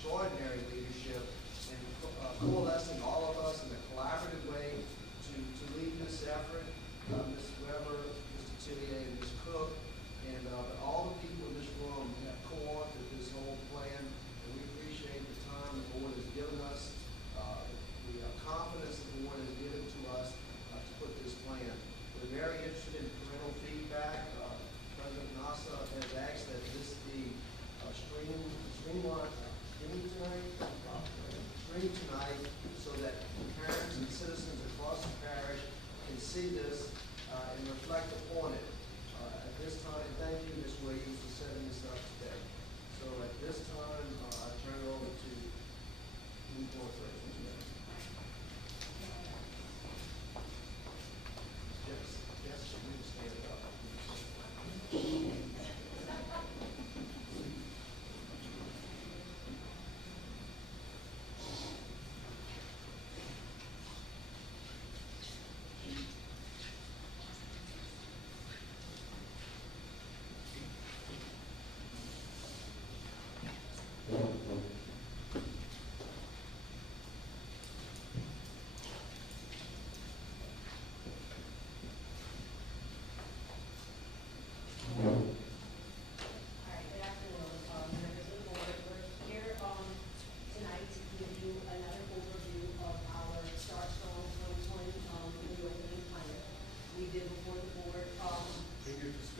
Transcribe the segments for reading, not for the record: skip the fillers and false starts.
extraordinary leadership and coalescing all of us in a collaborative way to lead this effort. Ms. Weber, Mr. Tillier, and Ms. Cook, and all the people in this room have co-authored this whole plan, and we appreciate the time the board has given us, the confidence the board has given to us to put this plan. We're very interested in parental feedback. President Nasa has asked that this be streamed tonight so that parents and citizens across the parish can see this and reflect upon it. At this time, thank you, Ms. Williams, for setting this up today. So at this time, I turn it over to the board president. Yes, you can stand up.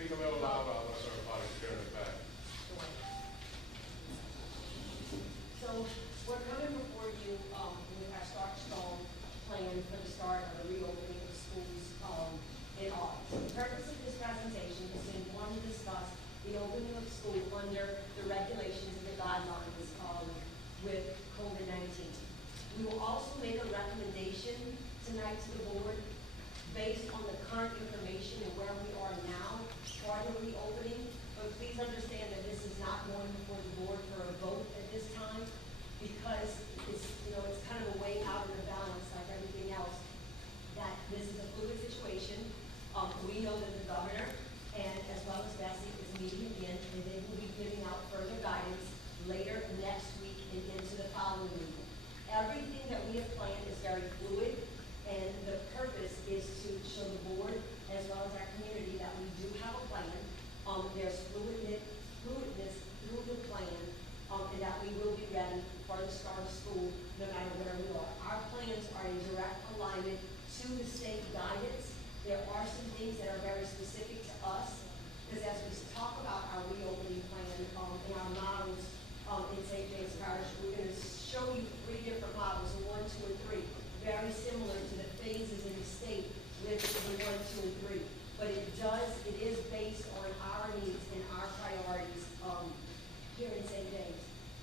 Speak a little loud, I'll let everybody hear it back. So we're coming before you with our Start Strong plan for the start of the reopening of schools in August. The purpose of this presentation is to inform and discuss the opening of school under the regulations and the guidelines with COVID-19. We will also make a recommendation tonight to the board based on the current information and where we are now for the reopening. But please understand that this is not going before the board for a vote at this time because it's kind of a way out of the balance like everything else, that this is a fluid situation. We know that the governor and as well as Bessie is meeting again, and they will be giving out further guidance later next week and into the following week. Everything that we have planned is very fluid, and the purpose is to show the board as well as our community that we do have a plan. There's fluidness through the plan, and that we will be ready for the start of school no matter where we are. Our plans are in direct alignment to the state guidance. There are some things that are very specific to us, because as we talk about our reopening plan and our models in St. James Parish, we're going to show you 3 different models, 1, 2, and 3, very similar to the phases in the state with the 1, 2, and 3. But it is based on our needs and our priorities here in St. James.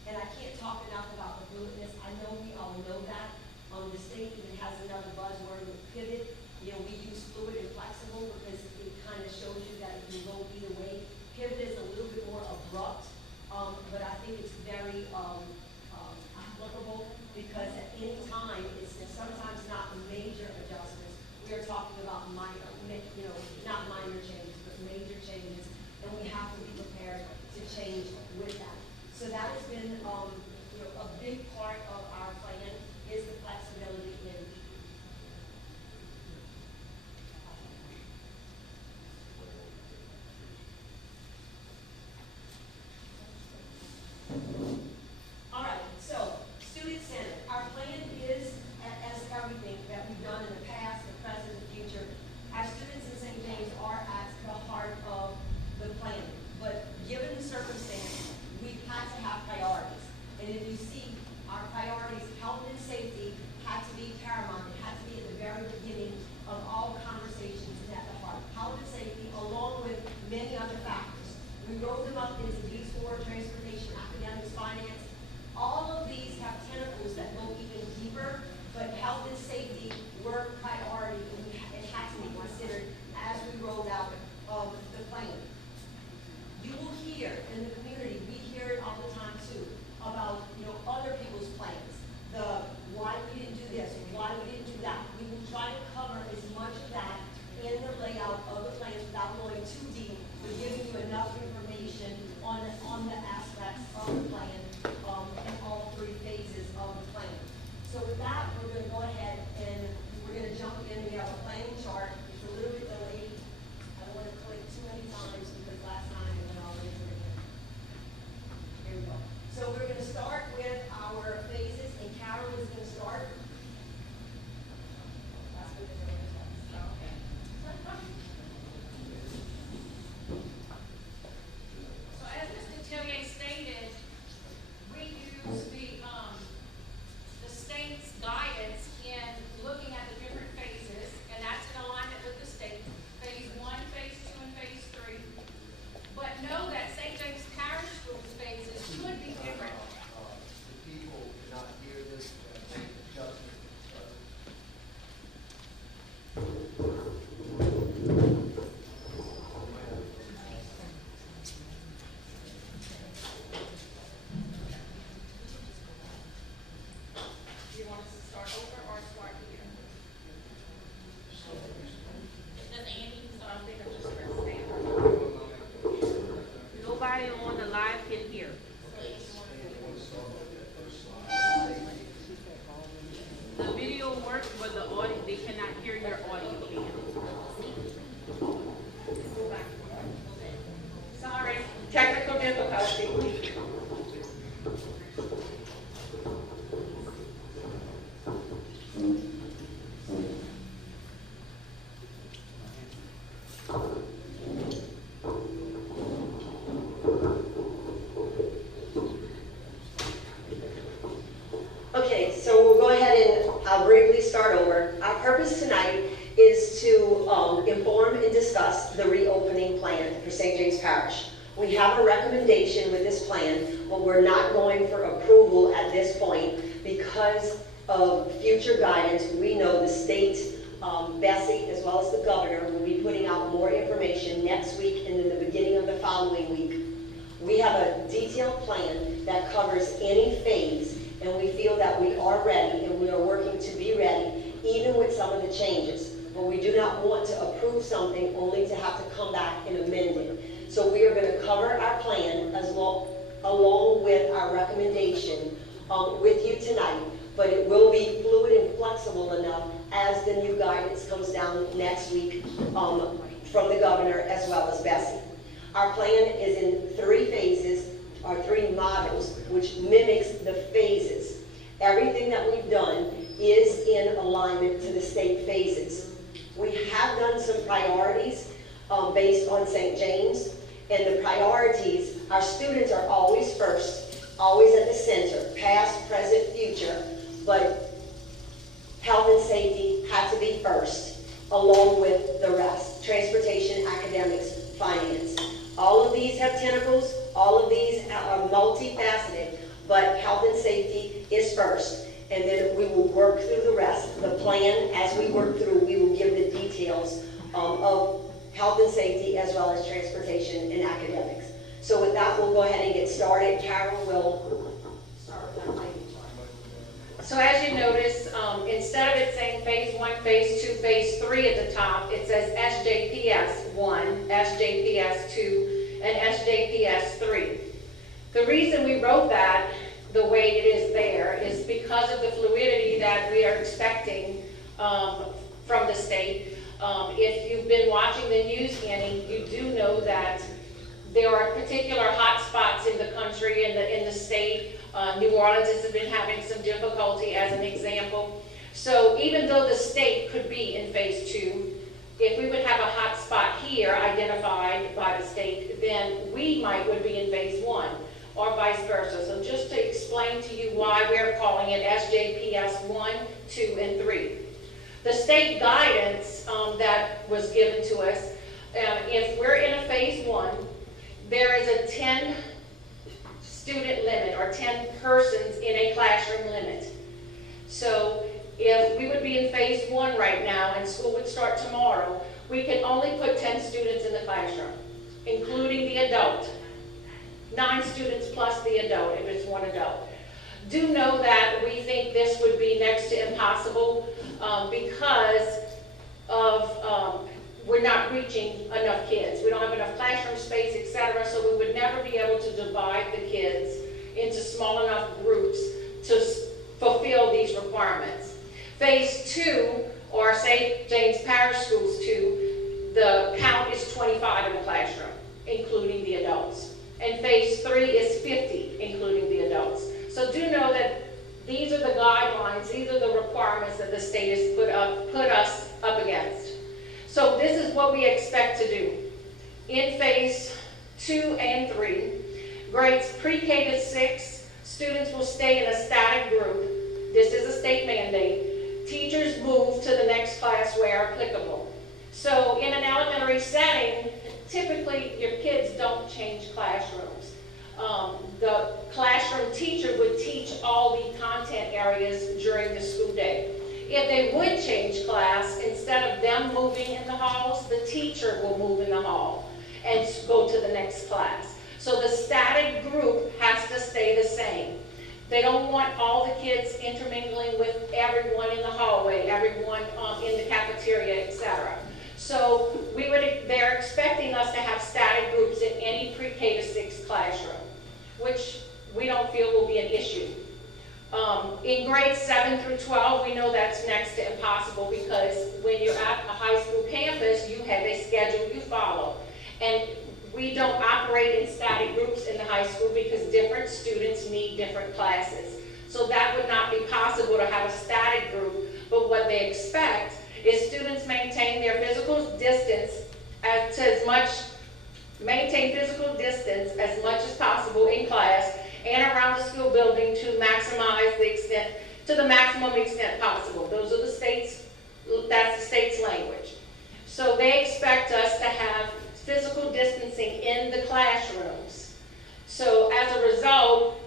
And I can't talk enough about the fluidness. I know we all know that. The state even has another buzzword with pivot. We use fluid and flexible because it kind of shows you that it can go either way. Pivot is a little bit more abrupt, but I think it's very applicable because at any time, it's sometimes not major adjustments. We are talking about minor, not minor changes, but major changes, and we have to be prepared to change with that. So that has been, a big part of our plan is the flexibility in. All right, so student center. Our plan is, as everything that we've done in the past, the present, the future, our students in St. James are at the heart of the plan. But given the circumstances, we've had to have priorities. And if you see, our priority with that, we're going to go ahead and we're going to jump in. We have a planning chart. It's a little bit delayed. I don't want to click too many times because last time it went all the way through again. Here we go. So we're going to start with our phases, and Carol is going to start. That's what they're going to start. Okay. So as Mr. Tillier stated, we use the state's guidance in looking at the different phases, and that's in alignment with the state, phase 1, phase 2, and phase 3. But know that St. James Parish School's phases could be different. The people cannot hear this, make adjustment. Do you want us to start over or start here? Does Andy start there or just press stand? Nobody on the live can hear. The video works, but the audio, they cannot hear your audio. Sorry, technical difficulty. Okay, so we'll go ahead and I'll briefly start over. Our purpose tonight is to inform and discuss the reopening plan for St. James Parish. We have a recommendation with this plan, but we're not going for approval at this point because of future guidance. We know the state, Bessie, as well as the governor, will be putting out more information next week and in the beginning of the following week. We have a detailed plan that covers any phase, and we feel that we are ready and we are working to be ready, even with some of the changes. But we do not want to approve something only to have to come back and amend it. So we are going to cover our plan along with our recommendation with you tonight, but it will be fluid and flexible enough as the new guidance comes down next week from the governor as well as Bessie. Our plan is in 3 phases, or 3 models, which mimics the phases. Everything that we've done is in alignment to the state phases. We have done some priorities based on St. James, and the priorities, our students are always first, always at the center, past, present, future, but health and safety had to be first, along with the rest, transportation, academics, finance. All of these have tentacles, all of these are multifaceted, but health and safety is first, and then we will work through the rest. The plan, as we work through, we will give the details of health and safety as well as transportation and academics. So with that, we'll go ahead and get started. Carol will start with our planning chart. So as you notice, instead of it saying phase 1, phase 2, phase 3 at the top, it says SJPS 1, SJPS 2, and SJPS 3. The reason we wrote that the way it is there is because of the fluidity that we are expecting from the state. If you've been watching the news, Annie, you do know that there are particular hot spots in the country, in the state. New Orleans has been having some difficulty as an example. So even though the state could be in phase 2, if we would have a hot spot here identified by the state, then we would be in phase 1 or vice versa. So just to explain to you why we're calling it SJPS 1, 2, and 3. The state guidance that was given to us, if we're in a phase 1, there is a 10 student limit or 10 persons in a classroom limit. So if we would be in phase 1 right now and school would start tomorrow, we can only put 10 students in the classroom, including the adult. 9 students plus the adult if it's 1 adult. Do know that we think this would be next to impossible because of we're not reaching enough kids. We don't have enough classroom space, etc. So we would never be able to divide the kids into small enough groups to fulfill these requirements. Phase 2, or St. James Parish Schools 2, the count is 25 in the classroom, including the adults. And Phase 3 is 50, including the adults. So do know that these are the guidelines, these are the requirements that the state has put us up against. So this is what we expect to do. In Phase 2 and 3, grades pre-K to 6, students will stay in a static group. This is a state mandate. Teachers move to the next class where applicable. So in an elementary setting, typically your kids don't change classrooms. The classroom teacher would teach all the content areas during the school day. If they would change class, instead of them moving in the halls, the teacher will move in the hall and go to the next class. So the static group has to stay the same. They don't want all the kids intermingling with everyone in the hallway, everyone in the cafeteria, etc. So they're expecting us to have static groups in any pre-K to 6 classroom, which we don't feel will be an issue. In grades 7 through 12, we know that's next to impossible because when you're at a high school campus, you have a schedule you follow. And we don't operate in static groups in the high school because different students need different classes. So that would not be possible to have a static group, but what they expect is students maintain their physical distance maintain physical distance as much as possible in class and around the school building to the maximum extent possible. Those are that's the state's language. So they expect us to have physical distancing in the classrooms. So as a result,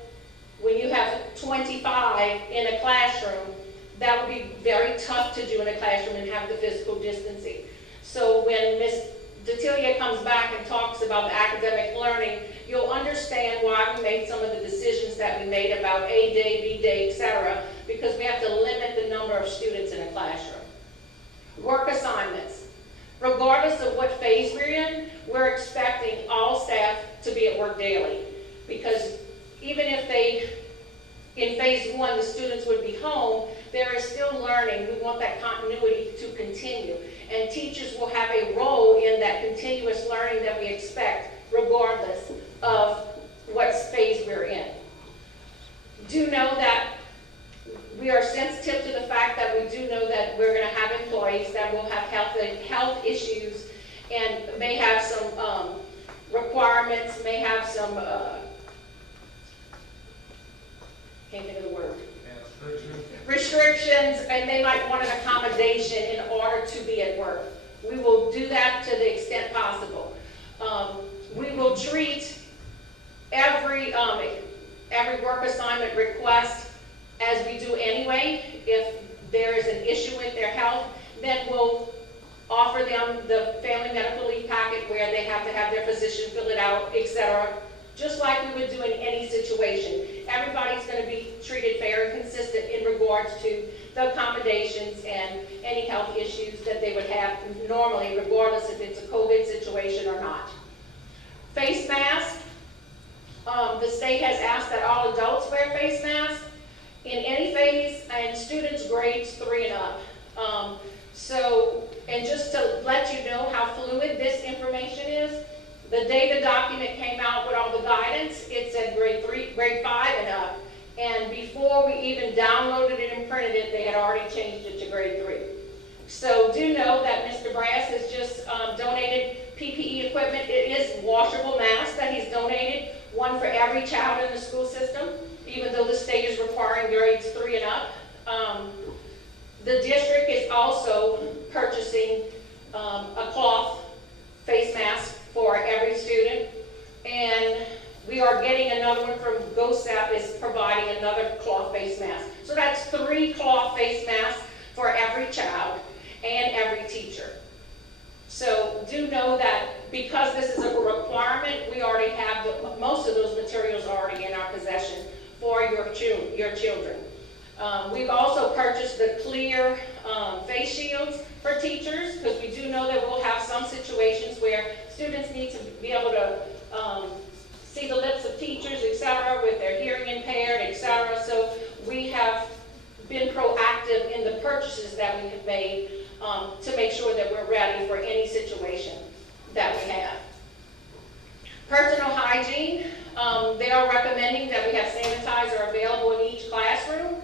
when you have 25 in a classroom, that would be very tough to do in a classroom and have the physical distancing. So when Ms. Detillier comes back and talks about the academic learning, you'll understand why we made some of the decisions that we made about A day, B day, etc., because we have to limit the number of students in a classroom. Work assignments. Regardless of what phase we're in, we're expecting all staff to be at work daily, because even if in phase 1, the students would be home, there is still learning. We want that continuity to continue. And teachers will have a role in that continuous learning that we expect, regardless of what phase we're in. Do know that we are sensitive to the fact that we do know that we're going to have employees that will have health issues and may have some requirements, may have some, can't think of the word. Restrictions, and they might want an accommodation in order to be at work. We will do that to the extent possible. We will treat every work assignment request as we do anyway. If there is an issue with their health, then we'll offer them the family medical leave packet where they have to have their physician fill it out, etc. Just like we would do in any situation. Everybody's going to be treated fair and consistent in regards to the accommodations and any health issues that they would have normally, regardless if it's a COVID situation or not. Face mask. The state has asked that all adults wear face masks in any phase, and students grades 3 and up. And just to let you know how fluid this information is, the day the document came out with all the guidance, it said grade 3, grade 5 and up. And before we even downloaded it and printed it, they had already changed it to grade 3. So do know that Mr. Brass has just donated PPE equipment. It is washable masks that he's donated, one for every child in the school system, even though the state is requiring grades 3 and up. The district is also purchasing a cloth face mask for every student, and we are getting another one from GOSAP is providing another cloth face mask. So that's 3 cloth face masks for every child and every teacher. So do know that because this is a requirement, we already have most of those materials already in our possession for your children. We've also purchased the clear face shields for teachers, because we do know that we'll have some situations where students need to be able to see the lips of teachers, etc., with their hearing impaired, etc. So we have been proactive in the purchases that we have made to make sure that we're ready for any situation that we have. Personal hygiene, they are recommending that we have sanitizer available in each classroom,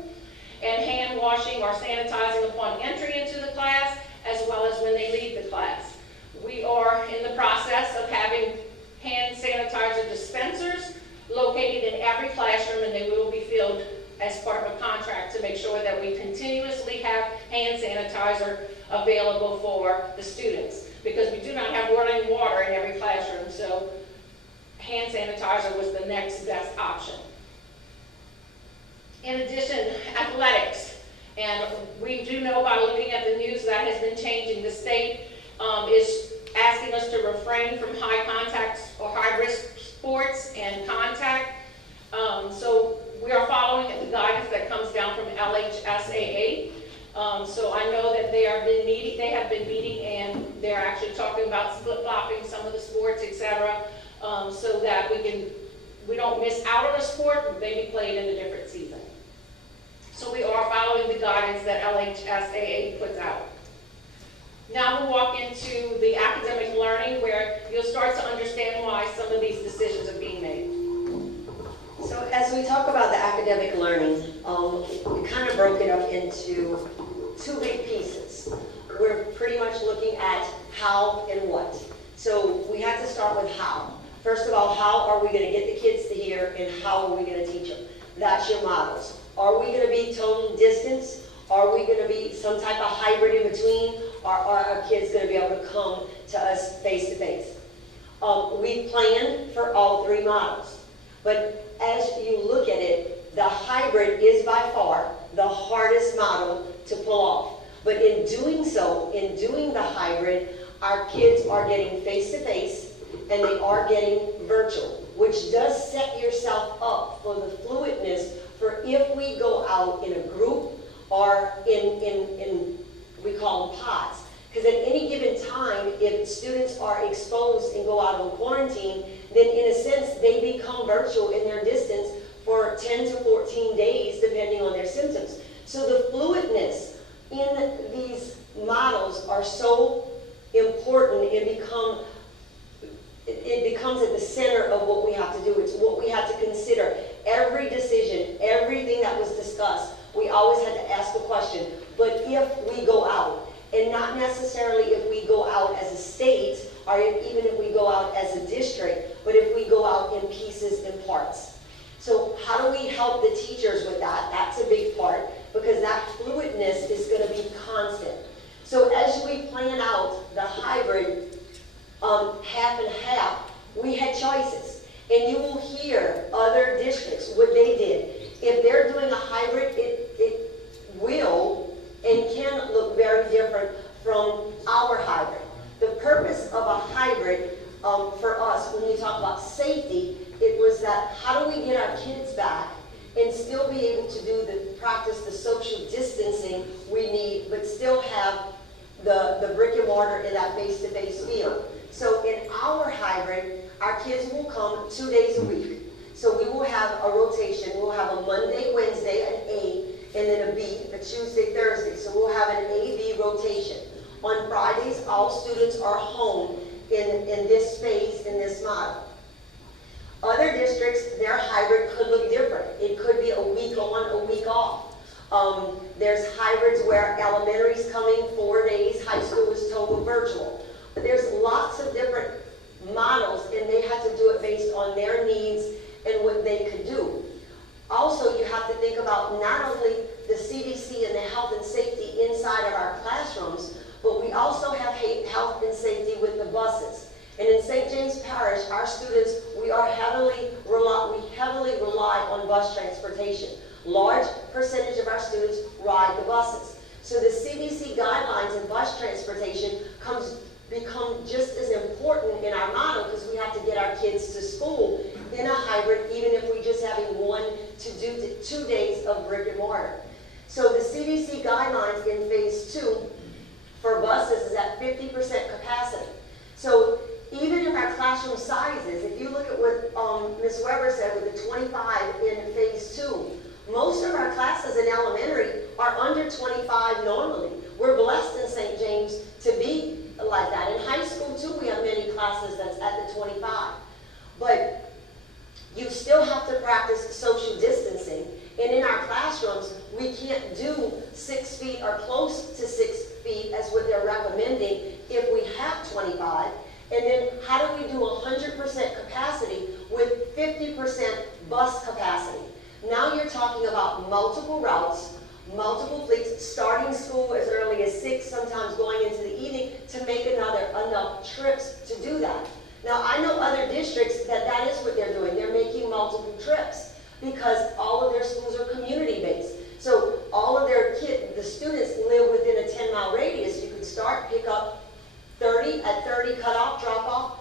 and hand washing or sanitizing upon entry into the class, as well as when they leave the class. We are in the process of having hand sanitizer dispensers located in every classroom, and they will be filled as part of a contract to make sure that we continuously have hand sanitizer available for the students, because we do not have running water in every classroom, so hand sanitizer was the next best option. In addition, athletics, and we do know by looking at the news that has been changing. The state is asking us to refrain from high contact or high risk sports and contact. So we are following the guidance that comes down from LHSAA. So I know that they have been meeting, and they're actually talking about flip-flopping some of the sports, etc., so that we don't miss out on a sport, but maybe play it in a different season. So we are following the guidance that LHSAA puts out. Now we'll walk into the academic learning, where you'll start to understand why some of these decisions are being made. So as we talk about the academic learning, we kind of broke it up into two big pieces. We're pretty much looking at how and what. So we have to start with how. First of all, how are we going to get the kids to here, and how are we going to teach them? That's your models. Are we going to be total distance? Are we going to be some type of hybrid in between? Or are our kids going to be able to come to us face to face? We plan for all three models. But as you look at it, the hybrid is by far the hardest model to pull off. But in doing so, in doing the hybrid, our kids are getting face to face, and they are getting virtual, which does set yourself up for the fluidness for if we go out in a group or in we call them pods. Because at any given time, if students are exposed and go out on quarantine, then in a sense, they become virtual in their distance for 10 to 14 days, depending on their symptoms. So the fluidness in these models are so important. It becomes at the center of what we have to do. It's what we have to consider. Every decision, everything that was discussed, we always had to ask the question, but if we go out, and not necessarily if we go out as a state, or even if we go out as a district, but if we go out in pieces and parts. So how do we help the teachers with that? That's a big part, because that fluidness is going to be constant. So as we plan out the hybrid half and half, we had choices. And you will hear other districts, what they did. If they're doing a hybrid, it will and can look very different from our hybrid. The purpose of a hybrid for us, when we talk about safety, it was that how do we get our kids back and still be able to practice the social distancing we need, but still have the brick and mortar in that face-to-face feel. So in our hybrid, our kids will come 2 days a week. So we will have a rotation. We'll have a Monday, Wednesday, an A, and then a B, a Tuesday, Thursday. So we'll have an A-B rotation. On Fridays, all students are home in this phase, in this model. Other districts, their hybrid could look different. It could be a week on, a week off. There's hybrids where elementary is coming 4 days, high school is total virtual. But there's lots of different models, and they had to do it based on their needs and what they could do. Also, you have to think about not only the CDC and the health and safety inside of our classrooms, but we also have health and safety with the buses. And in St. James Parish, our students, we heavily rely on bus transportation. Large percentage of our students ride the buses. So the CDC guidelines in bus transportation become just as important in our model, because we have to get our kids to school in a hybrid, even if we're just having 1 to 2 days of brick and mortar. So the CDC guidelines in phase 2 for buses is at 50% capacity. So even if our classroom sizes, if you look at what Ms. Weber said with the 25 in phase 2, most of our classes in elementary are under 25, no practice social distancing. And in our classrooms, we can't do 6 feet or close to 6 feet as what they're recommending if we have 25. And then how do we do 100% capacity with 50% bus capacity? Now you're talking about multiple routes, multiple fleets, starting school as early as 6, sometimes going into the evening to make enough trips to do that. Now I know other districts that is what they're doing. They're making multiple trips because all of their schools are community-based. So all of their the students live within a 10-mile radius. You could start, pick up 30, at 30, cut off, drop off,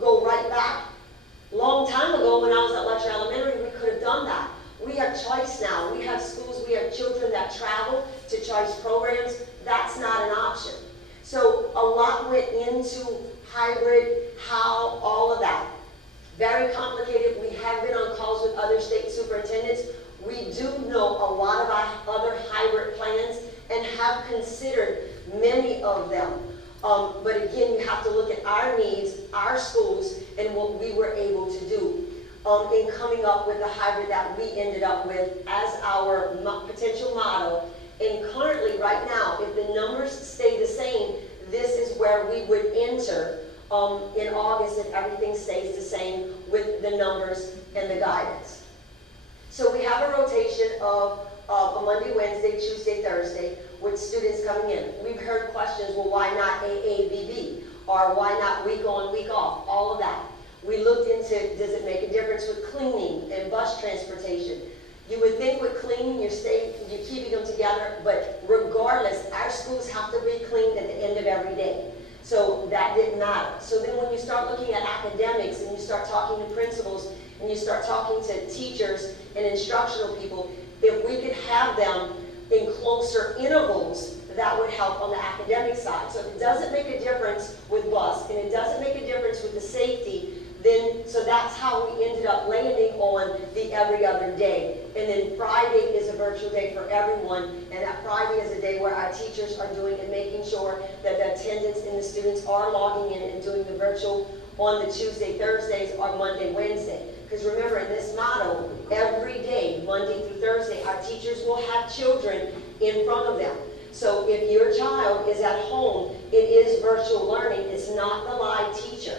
go right back. Long time ago when I was at Letcher Elementary, we could have done that. We have choice now. We have schools, we have children that travel to choice programs. That's not an option. So a lot went into hybrid, how, all of that. Very complicated. We have been on calls with other state superintendents. We do know a lot of our other hybrid plans and have considered many of them. But again, you have to look at our needs, our schools, and what we were able to do in coming up with the hybrid that we ended up with as our potential model. And currently, right now, if the numbers stay the same, this is where we would enter in August if everything stays the same with the numbers and the guidance. So we have a rotation of a Monday, Wednesday, Tuesday, Thursday with students coming in. We've heard questions, well, why not AABB? Or why not week on, week off? All of that. We looked into, does it make a difference with cleaning and bus transportation? You would think with cleaning, you're keeping them together, but regardless, our schools have to be cleaned at the end of every day. So that didn't matter. So then when you start looking at academics and you start talking to principals and you start talking to teachers and instructional people, if we could have them in closer intervals, that would help on the academic side. So if it doesn't make a difference with bus and it doesn't make a difference with the safety, then, so that's how we ended up landing on the every other day. And then Friday is a virtual day for everyone, and that Friday is a day where our teachers are doing and making sure that the attendance and the students are logging in and doing the virtual on the Tuesday, Thursdays, or Monday, Wednesday. Because remember, in this model, every day, Monday through Thursday, our teachers will have children in front of them. So if your child is at home, it is virtual learning. It's not the live teacher.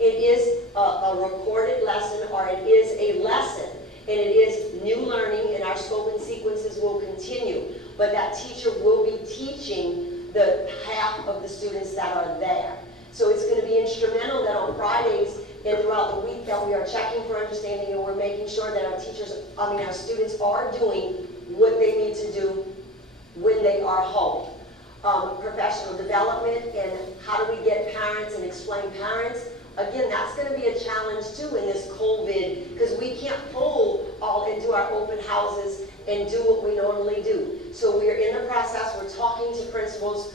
It is a recorded lesson, or it is a lesson, and it is new learning, and our scope and sequences will continue. But that teacher will be teaching the half of the students that are there. So it's going to be instrumental that on Fridays and throughout the week that we are checking for understanding, and we're making sure that our students are doing what they need to do when they are home. Professional development and how do we get parents and explain parents. Again, that's going to be a challenge too in this COVID, because we can't pull all into our open houses and do what we normally do. So we're in the process, we're talking to principals.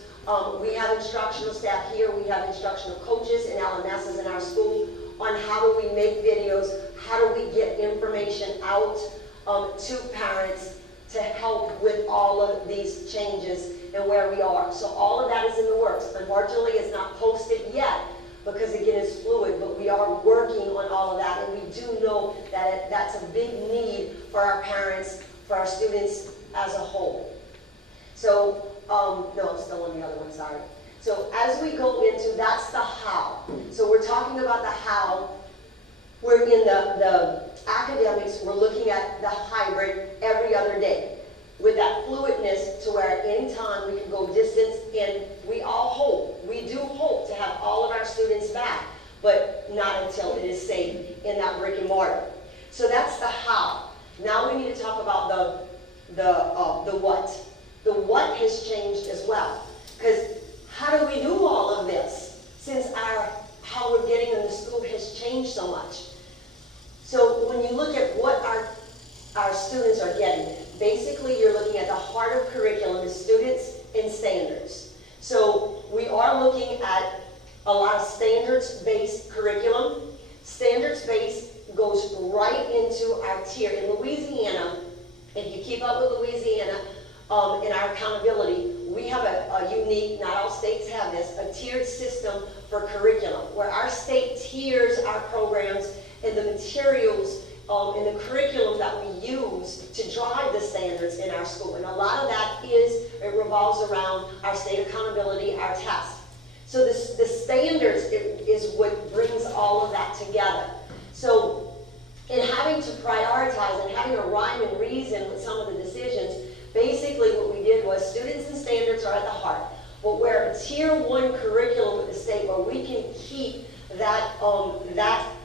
We have instructional staff here, we have instructional coaches and LMSs in our school on how do we make videos, how do we get information out to parents to help with all of these changes and where we are. So all of that is in the works. Unfortunately, it's not posted yet, because again, it's fluid, but we are working on all of that, and we do know that that's a big need for our parents, for our students as a whole. So, no, I'm still on the other one, sorry. So as we go into, that's the how. So we're talking about the how. We're in the academics, we're looking at the hybrid every other day, with that fluidness to where at any time we can go distance, and we do hope to have all of our students back, but not until it is safe in that brick and mortar. So that's the how. Now we need to talk about the what. The what has changed as well, because how do we do all of this since how we're getting in the school has changed so much? So when you look at what our students are getting, basically you're looking at the heart of curriculum is students and standards. So we are looking at a lot of standards-based curriculum. Standards-based goes right into our tier. In Louisiana, if you keep up with Louisiana in our accountability, we have a unique, not all states have this, a tiered system for curriculum, where our state tiers our programs and the materials and the curriculum that we use to drive the standards in our school. And a lot of that it revolves around our state accountability, our tests. So the standards is what brings all of that together. So in having to prioritize and having a rhyme and reason with some of the decisions, basically what we did was students and standards are at the heart. But where a tier 1 curriculum with the state, where we can keep that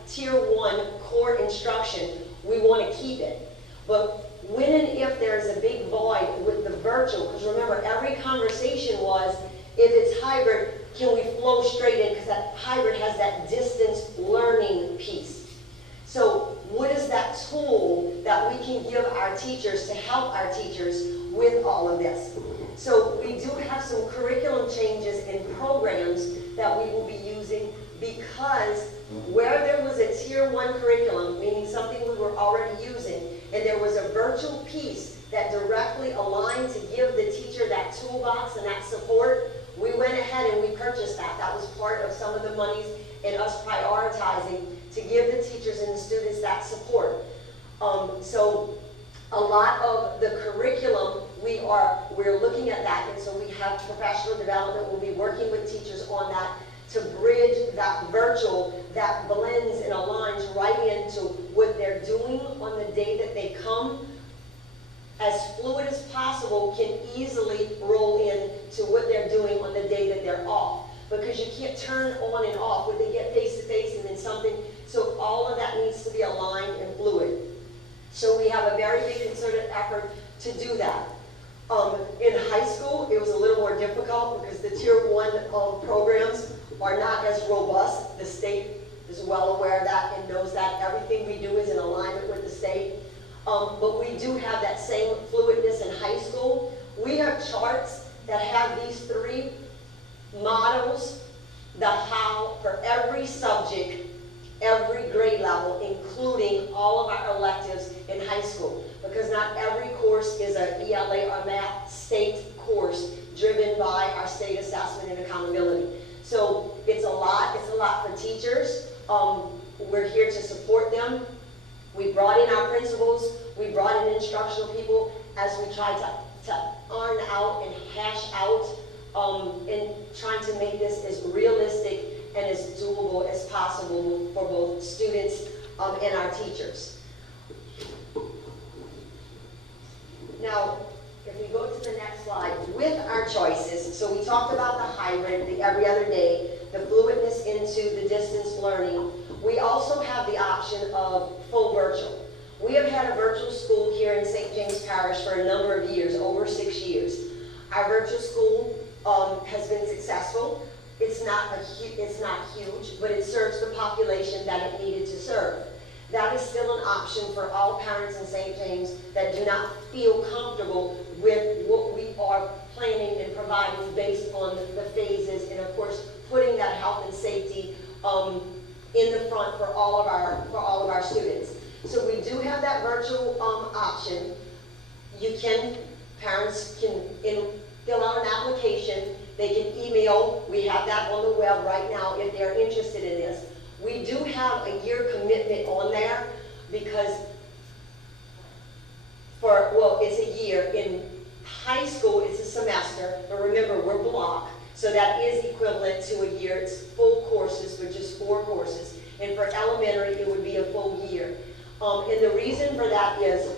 tier 1 core instruction, we want to keep it. But when and if there's a big void with the virtual, because remember, every conversation was, if it's hybrid, can we flow straight in? Because that hybrid has that distance learning piece. So what is that tool that we can give our teachers to help our teachers with all of this? So we do have some curriculum changes and programs that we will be using, because where there was a tier 1 curriculum, meaning something we were already using, and there was a virtual piece that directly aligned to give the teacher that toolbox and that support, we went ahead and we purchased that. That was part of some of the monies and us prioritizing to give the teachers and the students that support. So a lot of the curriculum, we're looking at that, and so we have professional development. We'll be working with teachers on that to bridge that virtual that blends and aligns right into what they're doing on the day that they come. As fluid as possible, can easily roll in to what they're doing on the day that they're off. Because you can't turn on and off when they get face to face and then something, so all of that needs to be aligned and fluid. So we have a very big concerted effort to do that. In high school, it was a little more difficult because the tier 1 programs are not as robust. The state is well aware of that and knows that everything we do is in alignment with the state. But we do have that same fluidness in high school. We have charts that have these 3 models, the how for every subject, every grade level, including all of our electives in high school. Because not every course is an ELA or math state course driven by our state assessment and accountability. So it's a lot for teachers. We're here to support them. We brought in our principals, we brought in instructional people as we tried to iron out and hash out and trying to make this as realistic and as doable as possible for both students and our teachers. Now, if we go to the next slide, with our choices, so we talked about the hybrid, the every other day, the fluidness into the distance learning. We also have the option of full virtual. We have had a virtual school here in St. James Parish for a number of years, over 6 years. Our virtual school has been successful. It's not huge, but it serves the population that it needed to serve. That is still an option for all parents in St. James that do not feel comfortable with what we are planning and providing based on the phases, and of course putting that health and safety in the front for all of our students. So we do have that virtual option. Parents can fill out an application. They can email. We have that on the web right now if they're interested in this. We do have a year commitment on there because it's a year. In high school, it's a semester, but remember, we're block, so that is equivalent to a year. It's full courses, which is 4 courses. And for elementary, it would be a full year. And the reason for that is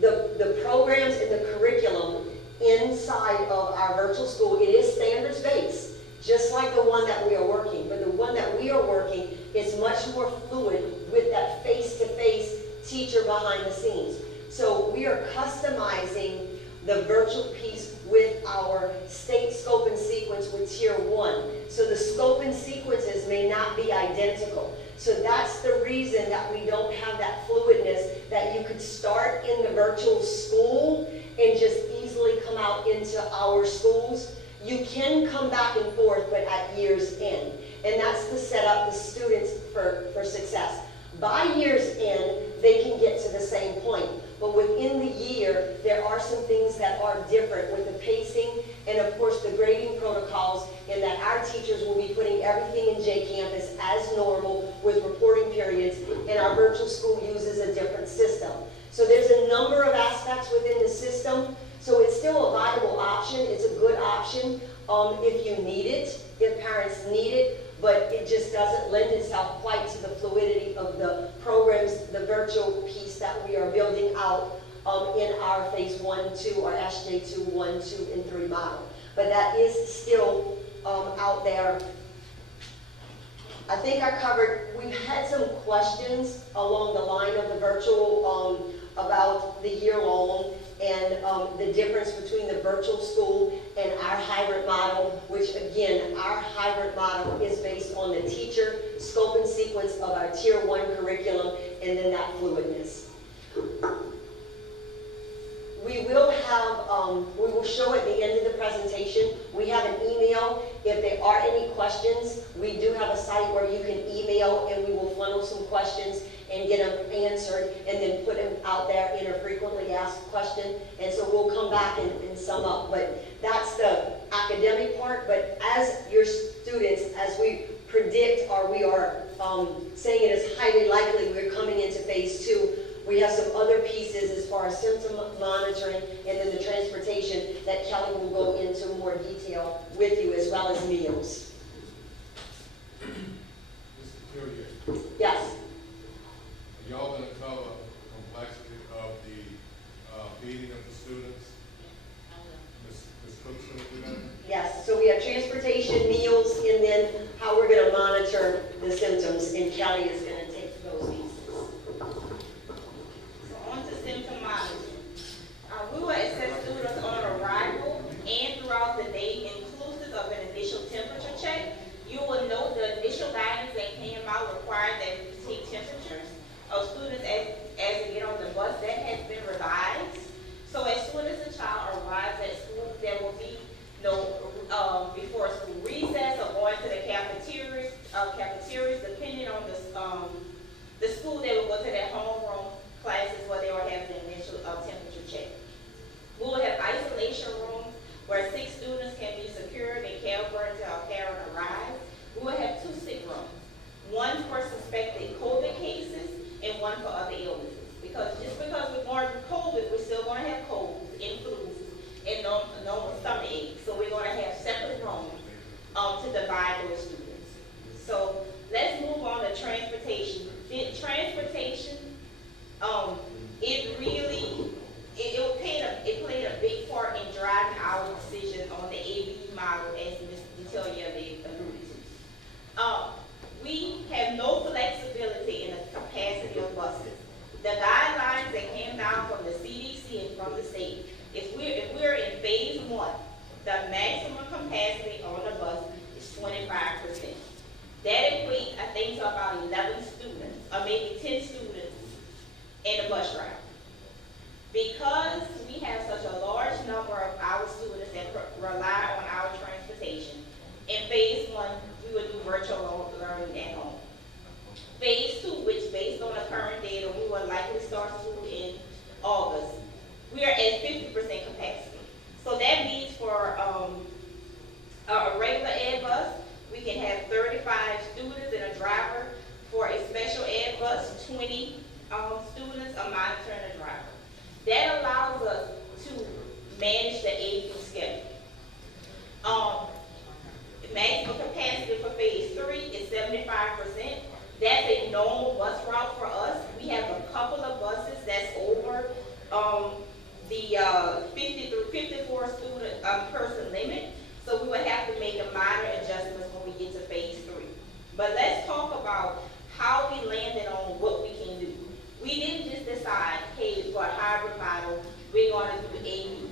the programs and the curriculum inside of our virtual school, it is standards-based, just like the one that we are working. But the one that we are working is much more fluid with that face-to-face teacher behind the scenes. So we are customizing the virtual piece with our state scope and sequence with tier 1. So the scope and sequences may not be identical. So that's the reason that we don't have that fluidness that you could start in the virtual school and just easily come out into our schools. You can come back and forth, but at year's end. And that's to set up the students for success. By year's end, they can get to the same point. But within the year, there are some things that are different with the pacing and, of course, the grading protocols, in that our teachers will be putting everything in J Campus as normal with reporting periods, and and our virtual school uses a different system. So there's a number of aspects within the system, so it's still a viable option, it's a good option if you need it, if parents need it, but it just doesn't lend itself quite to the fluidity of the programs, the virtual piece that we are building out in our phase 1, 2, or SJ2, 1, 2, and 3 model. But that is still out there. I think I covered, we've had some questions along the line of the virtual about the year long and the difference between the virtual school and our hybrid model, which again, our hybrid model is based on the teacher scope and sequence of our tier 1 curriculum and then that fluidness. We will have, we will show at the end of the presentation, we have an email. If there are any questions, we do have a site where you can email and we will funnel some questions and get them answered and then put them out there in a frequently asked question. And so we'll come back and sum up. But that's the academic part. But as your students, as we predict or we are saying it is highly likely we're coming into phase 2, we have some other pieces as far as symptom monitoring and then the transportation that Kelly will go into more detail with you, as well as meals. Mr. Curious, Yes. are y'all going to cover the complexity of the feeding of the students? Ms. Cook's going to do that? Yes, so we have transportation, meals, and then how we're going to monitor the symptoms, and Kelly is going to take those pieces. On to symptom monitoring. We will assess students on arrival and throughout the day, inclusive of an initial temperature check. You will note the initial guidance that came out required that we take temperatures of students as they get on the bus. That has been revised. So as soon as the child arrives at school, there will be no before school recess or going to the cafeterias, depending on the school, they will go to their homeroom classes where they will have the initial temperature check. We will have isolation rooms where 6 students can be secured and cared for until a parent arrives. We will have 2 sick rooms, one for suspected COVID cases and one for other illnesses. Because just because we're going through COVID, we're still going to have colds and flus and no stomach aches. So we're going to have separate rooms to divide those students. So let's move on to transportation. Transportation, it played a big part in driving our decision on the ABE model, as Ms. Detillier alluded to. We have no flexibility in the capacity of buses. The guidelines that came down from the CDC and from the state, if we're in phase 1, the maximum capacity on the bus is 25%. That equates, I think, to about 11 students, or maybe 10 students in a bus ride. Because we have such a large number of our students that rely on our transportation, in phase 1, we would do virtual learning at home. Phase 2, which based on the current data, we will likely start school in August. We are at 50% capacity. So that means for a regular ed bus, we can have 35 students and a driver. For a special ed bus, 20 students, a monitor and a driver. That allows us to manage the ABE schedule. Maximum capacity for phase 3 is 75%. That's a normal bus route for us. We have a couple of buses that's over the 50 through 54 student person limit. So we would have to make a minor adjustments when we get to phase 3. But let's talk about how we landed on what we can do. We didn't just decide, hey, for a hybrid model, we're going to do ABE.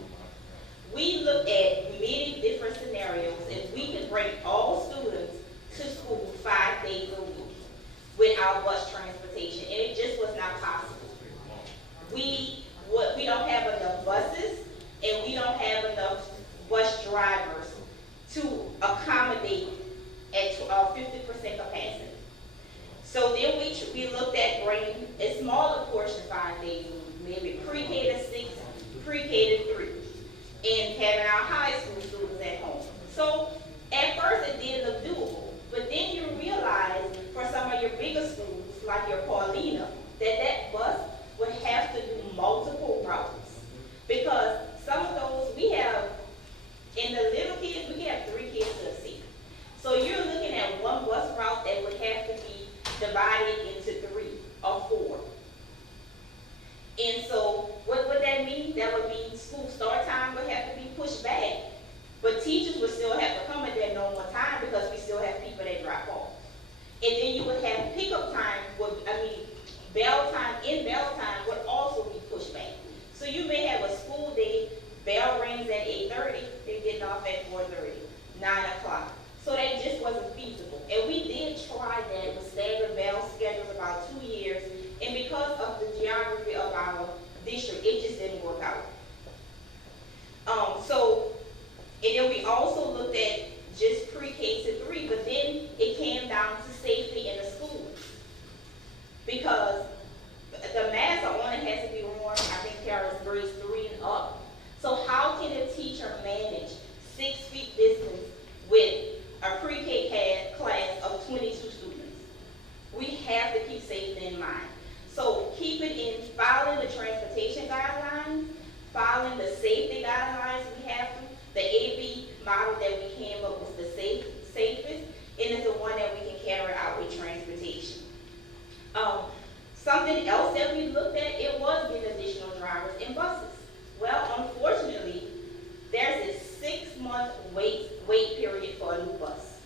We looked at many different scenarios if we could bring all students to school 5 days a week without bus transportation, and it just was not possible. We don't have enough buses, and we don't have enough bus drivers to accommodate at 50% capacity. So then we looked at bringing a smaller portion 5 days a week, maybe pre-K to 6, pre-K to 3, and having our high school students at home. So at first it did look doable, but then you realize for some of your bigger schools, following the safety guidelines we have to. The AB model that we came up with was the safest, and it's the one that we can carry out with transportation. Something else that we looked at, it was getting additional drivers in buses. Well, unfortunately, there's a 6-month wait period for a new bus.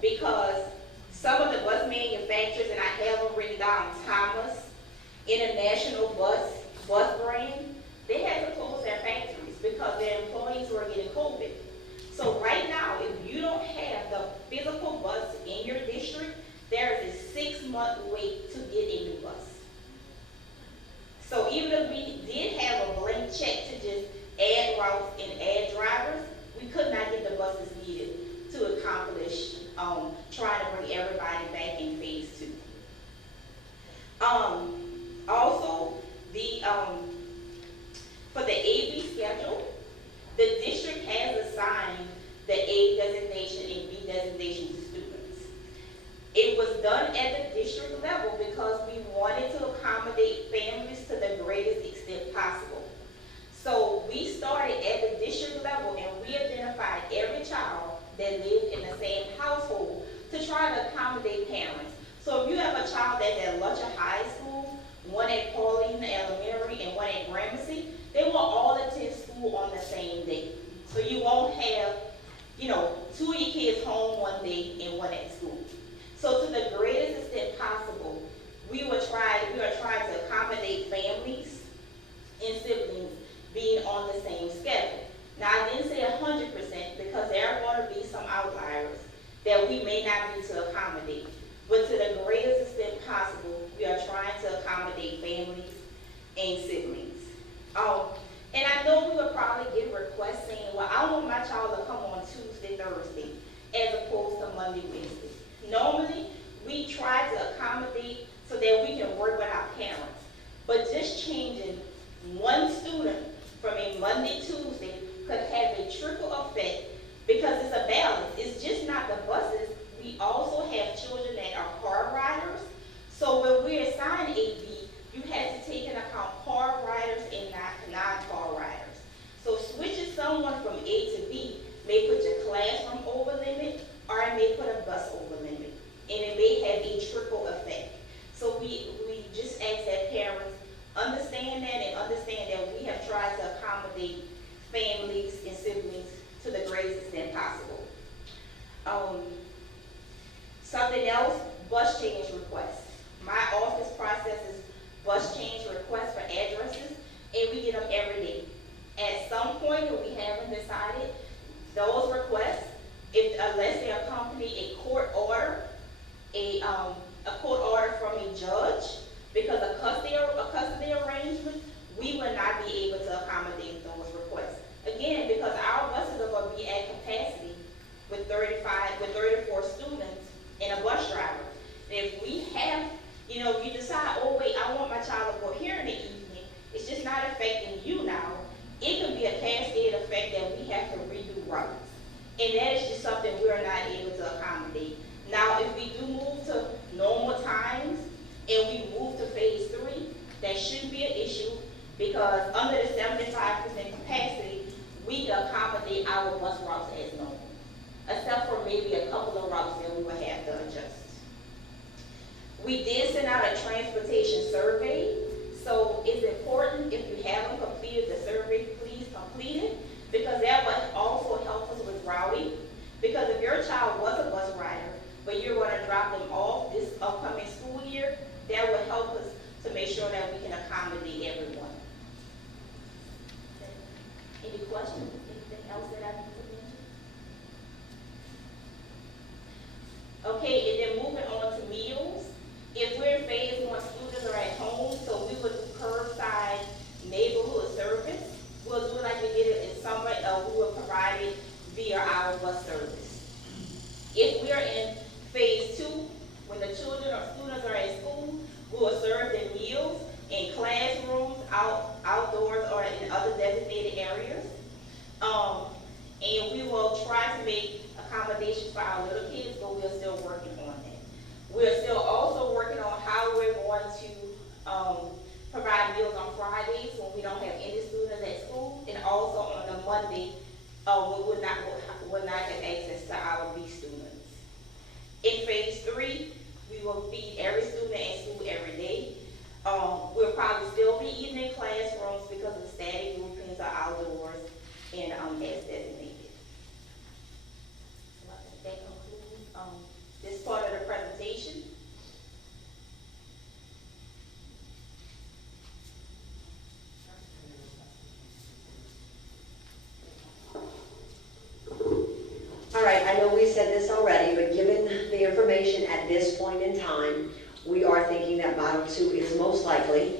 Because some of the bus manufacturers, and I have them written down, Thomas, International Bus Brand, they had to close their factories because their employees were getting COVID. So right now, if you don't have the physical bus in your district, there is a 6-month wait to get a new bus. So even if we did have a blank check to just add routes and add drivers, we could not get the buses needed to accomplish trying to bring everybody back in phase 2. Also, for the AB schedule, the district has assigned the A designation and B designation to students. It was done at the district level because we wanted to accommodate families to the greatest extent possible. So we started at the district level and we identified every child that lived in the same household to try to accommodate parents. So if you have a child that's at Lutcher High School, one at Pauline Elementary, and one at Gramercy, they will all attend school on the same day. So you won't have, 2 of your kids home one day and one at school. So to the greatest extent possible, we are trying to accommodate families and siblings being on the same schedule. Now, I didn't say 100% because there are going to be some outliers that we may not be to accommodate. But to the greatest extent possible, we are trying to accommodate families and siblings. And I know we would probably get requests saying, well, I want my child to come on Tuesday, Thursday, as opposed to Monday, Wednesday. Normally, we try to accommodate so that we can work with our parents. But just changing one student from a Monday, Tuesday could have a trickle effect because it's a balance. It's just not the buses. We also have children that are car riders. So when we assign AB, you have to take into account car riders and non-car riders. So switching someone from A to B may put your classroom over limit or it may put a bus over limit. And it may have a trickle effect. So we just ask that parents understand that and understand that we have tried to accommodate families and siblings to the greatest extent possible. Something else, bus change requests. My office processes bus change requests for addresses, and we get them every day. At some point, if we haven't decided, those requests, unless they accompany a court order, a court order from a judge, because a custody arrangement, we will not be able to accommodate those requests. Again, because our buses are going to be at capacity with 34 students and a bus driver. And if we have, if you decide, oh wait, I want my child to go here in the evening, it's just not affecting you now. It can be a cascade effect that we have to redo routes. And that is just something we're not able to accommodate. Now, if we do move to normal times and we move to phase 3, that shouldn't be an issue because under the 75% capacity, we can accommodate our bus routes as normal, except for maybe a couple of routes that we will have to adjust. We did send out a transportation survey, so it's important if you haven't completed the survey, please complete it, because that will also help us with routing. Because if your child was a bus rider, but you're going to drop them off this upcoming school year, that will help us to make sure that we can accommodate everyone. Any questions? Anything else that I need to mention? Okay, and then moving on to meals. If we're in phase 1, students are at home, so we would do curbside will not have access to our B students. In phase 3, we will feed every student at school every day. We'll probably still be eating in classrooms because the static groupings are outdoors and as designated. So I think that concludes this part of the presentation. All right, I know we said this already, but given the information at this point in time, we are thinking that Model 2 is most likely.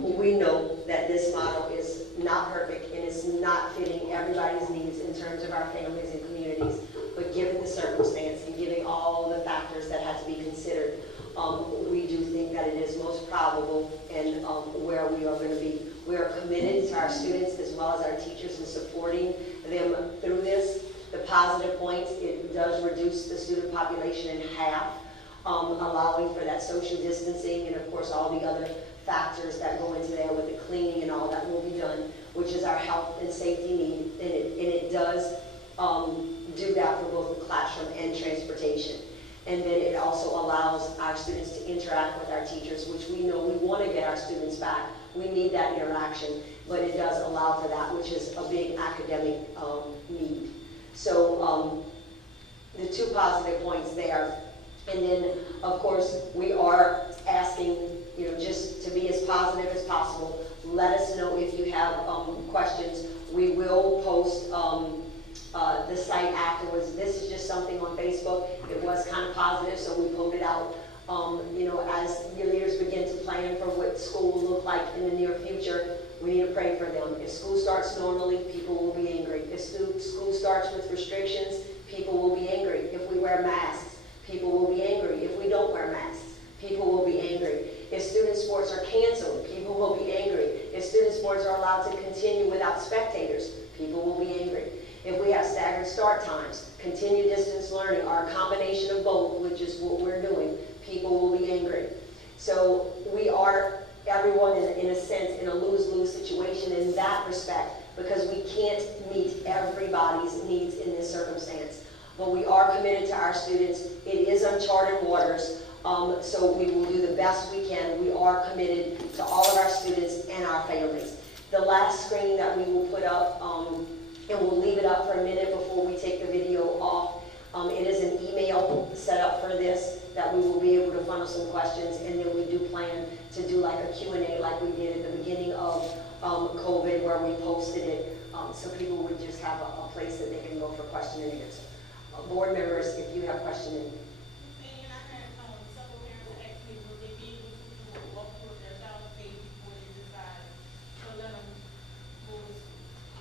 We know that this model is not perfect and it's not fitting everybody's needs in terms of our families and communities, but given the circumstance and given all the factors that had to be considered, we do think that it is most probable and where we are going to be. We are committed to our students as well as our teachers in supporting them through this. The positive points, it does reduce the student population in half, allowing for that social distancing and of course all the other factors that go into there with the cleaning and all that will be done, which is our health and safety need, and it does do that for both the classroom and transportation. And then it also allows our students to interact with our teachers, which we know we want to get our students back. We need that interaction, but it does allow for that, which is a big academic need. So the two positive points there. And then, of course, we are asking, just to be as positive as possible. Let us know if you have questions. We will post the site afterwards. This is just something on Facebook. It was kind of positive, so we pulled it out. As your leaders begin to plan for what school will look like in the near future, we need to pray for them. If school starts normally, people will be angry. If school starts with restrictions, people will be angry. If we wear masks, people will be angry. If we don't wear masks, people will be angry. If student sports are canceled, people will be angry. If student sports are allowed to continue without spectators, people will be angry. If we have staggered start times, continued distance learning, or a combination of both, which is what we're doing, people will be angry. So we are, everyone in a sense, in a lose-lose situation in that respect, because we can't meet everybody's needs in this circumstance. But we are committed to our students. It is uncharted waters, so we will do the best we can. We are committed to all of our students and our families. The last screen that we will put up, and we'll leave it up for a minute before we take the video off. It is an email set up for this that we will be able to funnel some questions, and then we do plan to do like a Q&A like we did at the beginning of COVID, where we posted it, so people would just have a place that they can go for question and answer. Board members, if you have questions.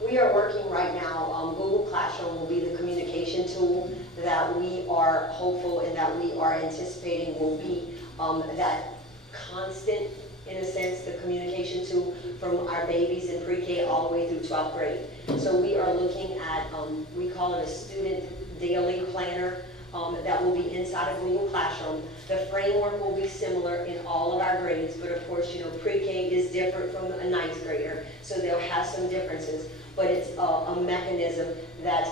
We are working right now. Google Classroom will be the communication tool that we are hopeful and that we are anticipating will be that constant, in a sense, the communication tool from our babies in pre-K all the way through 12th grade. So we are looking at, we call it a student daily planner that will be inside of Google Classroom. The framework will be similar in all of our grades, but of course, pre-K is different from a 9th grader, so they'll have some differences. But it's a mechanism that